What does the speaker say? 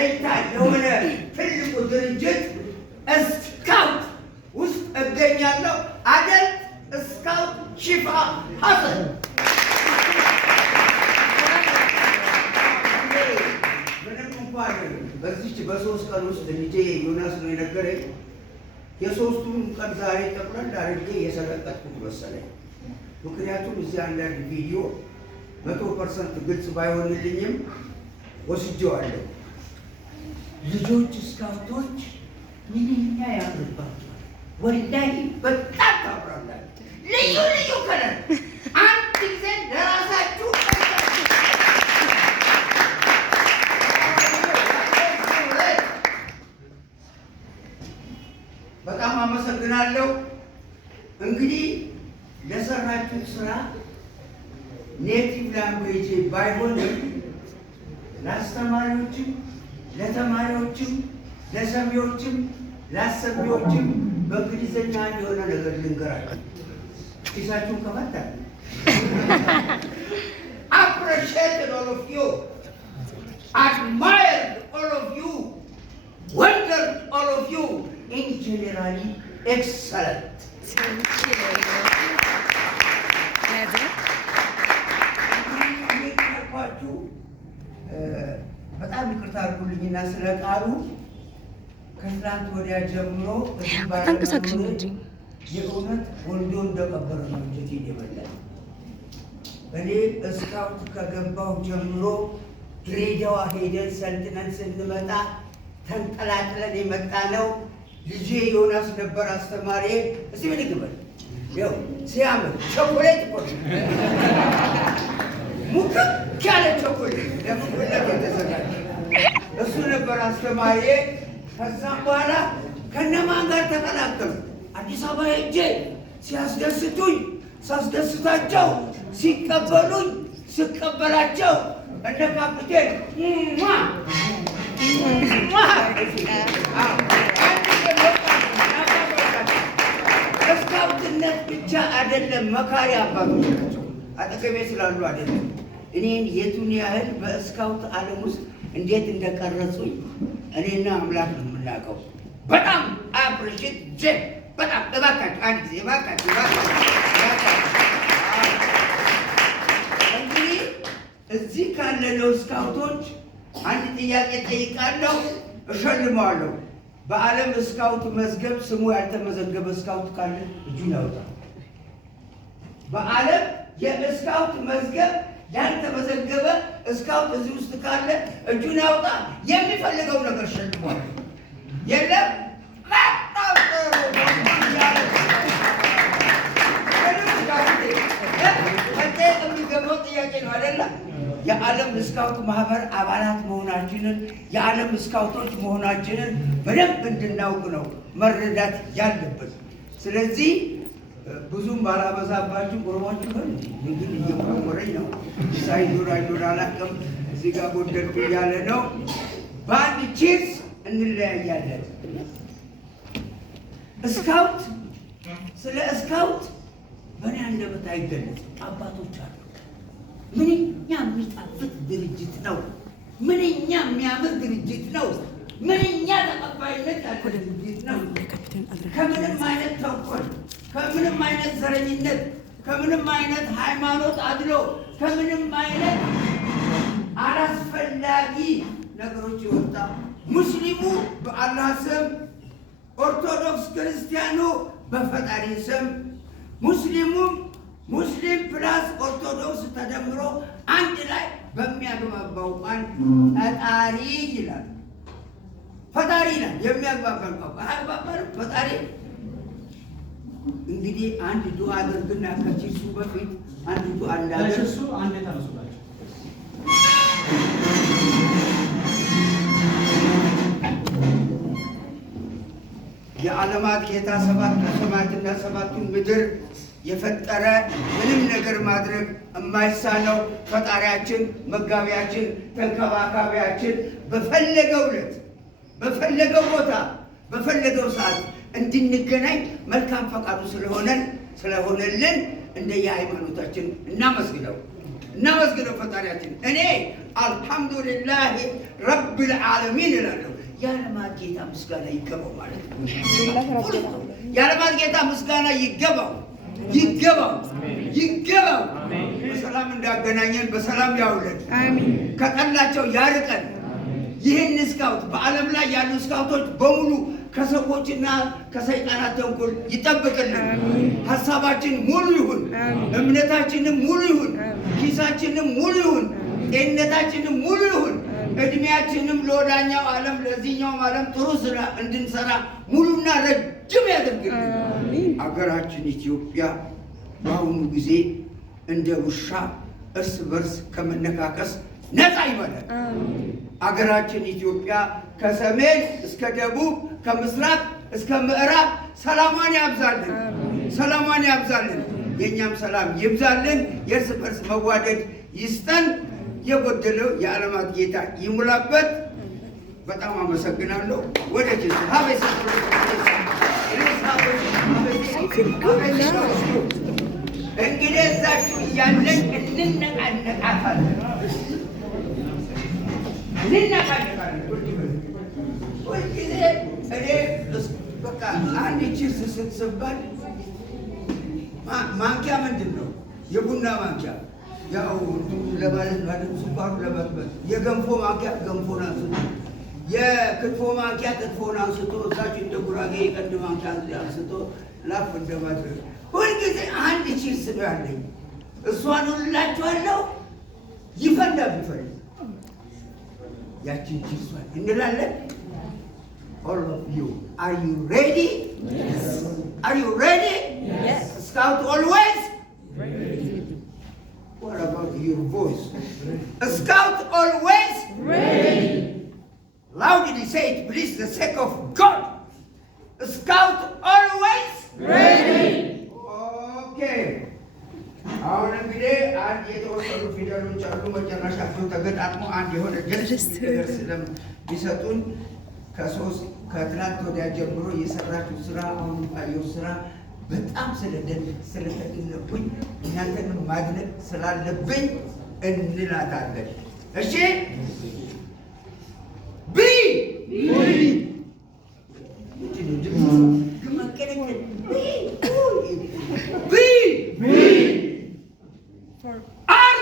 አለኝታ የሆነ ትልቁ ድርጅት ስካውት ውስጥ እገኛለሁ። አደል ስካውት ሺፋ ሐሰን ምንም እንኳን በዚች በሶስት ቀን ውስጥ ልጄ ዮናስ ነው የነገረኝ። የሶስቱን ቀን ዛሬ ጠቅለል አድርጌ የሰለቀጥኩት መሰለኝ። ምክንያቱም እዚህ አንዳንድ ቪዲዮ 100% ግልጽ ባይሆንልኝም ወስጄዋለሁ። ልጆች ስካውቶች ምንኛ ያምርባቸዋል! ወላሂ በጣም ታምራላችሁ። ልዩ ልዩ ከለር አንድ ጊዜ ለራሳችሁ በጣም አመሰግናለሁ። እንግዲህ ለሰራችሁት ስራ ኔቲቭ ላንጉዌጅ ባይሆንም ለአስተማሪዎችም፣ ለተማሪዎችም፣ ለሰሚዎችም፣ ለአሰሚዎችም በእንግሊዝኛ የሆነ ነገር ልንገራችሁ። ኪሳችሁን ከፈታ appreciated all of you, admired all of you, wondered all of you, in generally excellent. በጣም ይቅርታ አድርጉልኝና ስለ ቃሉ ከትናንት ወዲያ ጀምሮ የእውነት ወልዶ እንደቀበረ ነው እንጀቴን የበላኝ። እኔ ስካውት ከገባሁ ጀምሮ ድሬዳዋ ሄደን ሰልጥነን ስንመጣ ተንጠላጥለን የመጣ ነው። ልጄ ዮናስ ነበር አስተማሪ። እስቲ ምን ይገባል ያው ሲያምር ቸኮሌት እኮ ሙክክ ያለ ቸኮሌት ለምግብነት የተዘጋጀ እሱ ነበር አስተማሪ። ከዛም በኋላ ከነማን ጋር ተቀላቀሉ? አዲስ አበባ ሄጄ ሲያስደስቱኝ ሳስደስታቸው፣ ሲቀበሉኝ ስቀበላቸው እንደ ካፕቴን ስካውትነት ብቻ አይደለም፣ መካሪ አባቶች ናቸው። አጠገቤ ስላሉ አይደለም። እኔን የቱን ያህል በስካውት ዓለም ውስጥ እንዴት እንደቀረጹኝ እኔና አምላክ ነው የምናውቀው። በጣም አፕሪሼት ጀ በጣም እባካችሁ አንድ ጊዜ እባካችሁ እንግዲህ እዚህ ካለነው ስካውቶች አንድ ጥያቄ ጠይቃለሁ፣ እሸልመዋለሁ። በዓለም ስካውት መዝገብ ስሙ ያልተመዘገበ ስካውት ካለ እጁን ያውጣ። በዓለም የስካውት መዝገብ ያልተመዘገበ ስካውት እዚህ ውስጥ ካለ እጁን ያውጣ። የሚፈልገው ነገር ሸልሟል። የለም የሚገባው ጥያቄ ነው አይደለ? የዓለም ስካውት ማህበር አባላት መሆናችንን የዓለም ስካውቶች መሆናችንን በደንብ እንድናውቅ ነው መረዳት ያለብን። ስለዚህ ብዙም ባላበዛባችሁ ቁርባችሁ ሆን ግን እየቆረቆረኝ ነው። ሳይዞር አላውቅም። እዚህ ጋር ጎደልኩ እያለ ነው። በአንድ ቺርስ እንለያያለን። ስካውት ስለ ስካውት በእኔ አንደበት አይገለጽም። አባቶች አሉ። ምንኛ የሚጣፍጥ ድርጅት ነው! ምንኛ የሚያምር ድርጅት ነው! ምንኛ ተቀባይነት ያለ ድርጅት ነው! ከምንም አይነት ተንኮል፣ ከምንም አይነት ዘረኝነት፣ ከምንም አይነት ሃይማኖት አድሎ፣ ከምንም አይነት አላስፈላጊ ነገሮች የወጣ ሙስሊሙ በአላህ ስም፣ ኦርቶዶክስ ክርስቲያኑ በፈጣሪ ስም፣ ሙስሊሙም ሙስሊም ፕላስ ኦርቶዶክስ ተደምሮ አንድ ላይ በሚያግባባው ቃል ፈጣሪ ይላል። ፈጣሪ ይላል። የሚያግባባን አግባባን ፈጣሪ። እንግዲህ አንድ ዱዓ አድርግና ከቺሱ በፊት አንድ ዱዓ እንዳደርግ እሱ አንድ ተነሱላችሁ። የዓለማት ጌታ ሰባት ሰማያትና ሰባቱን ምድር የፈጠረ ምንም ነገር ማድረግ የማይሳነው ፈጣሪያችን፣ መጋቢያችን፣ ተንከባካቢያችን በፈለገው ዕለት በፈለገው ቦታ በፈለገው ሰዓት እንድንገናኝ መልካም ፈቃዱ ስለሆነልን እንደየ ሃይማኖታችን እናመስግነው። እናመስግነው ፈጣሪያችን። እኔ አልሐምዱሊላህ ረብል ዓለሚን እላለሁ። የዓለማት ጌታ ምስጋና ይገባው ማለት ነው። የዓለማት ጌታ ምስጋና ይገባው። በሰላም እንዳገናኘን በሰላም ያውለን፣ ከቀላቸው ያርቀን። ይህን ስካውት በዓለም ላይ ያሉ ስካውቶች በሙሉ ከሰዎችና ከሰይጣናት ተንኮል ይጠብቅልን። ሀሳባችን ሙሉ ይሁን፣ እምነታችንም ሙሉ ይሁን፣ ኪሳችንም ሙሉ ይሁን፣ ጤንነታችንም ሙሉ ይሁን። እድሜያችንም ለወዳኛው ዓለም ለዚህኛውም ዓለም ጥሩ ስራ እንድንሰራ ሙሉና ረጅም ያደርግልን። አገራችን ኢትዮጵያ በአሁኑ ጊዜ እንደ ውሻ እርስ በርስ ከመነካከስ ነፃ ይበላል። አገራችን ኢትዮጵያ ከሰሜን እስከ ደቡብ ከምስራቅ እስከ ምዕራብ ሰላሟን ያብዛልን። የእኛም ሰላም ይብዛልን። የእርስ በርስ መዋደድ ይስጠን። የጎደለው የዓለማት ጌታ ይሙላበት። በጣም አመሰግናለሁ። ወደ ጅስ እንግዲህ እዛችሁ እያለን እንነቃነቃለን። ሁልጊዜ እኔ በቃ አንድ ቺርስ ስትባል ማንኪያ ምንድን ነው? የቡና ማንኪያ ያው ለማለት ማለት ስኳሩ ለመጥበጥ፣ የገንፎ ማንኪያ ገንፎን አንስቶ፣ የክትፎ ማንኪያ ክትፎን አንስቶ፣ እሳችሁ እንደ ጉራጌ የቀንድ ማንኪያ አንስቶ ላፍ እንደማድረግ ሁልጊዜ አንድ ቺርስ ነው ያለኝ። እሷን ሁላችኋለሁ። ይፈንዳ ቢፈልግ ያችን ቺርሷን እንላለን። All of you, are you ready? Yes. Are you ready? Yes. Scout always? Ready. What about your voice? A scout always? Ready. Loudly say it, please, the sake of God. A scout always? Ready. Okay. አሁን እንግዲህ አንድ የተወሰኑ ፊደሎች አሉ። መጨረሻቸው ተገጣጥሞ አንድ የሆነ ደስ ነገር ስለሚሰጡን ከትናንት ወዲያ ጀምሮ የሰራችሁ ስራ አሁን ባየው ስራ በጣም ስለተደነኩኝ እናንተንም ማድነቅ ስላለብኝ እንላታለን። እሺ ቢ ቢ አር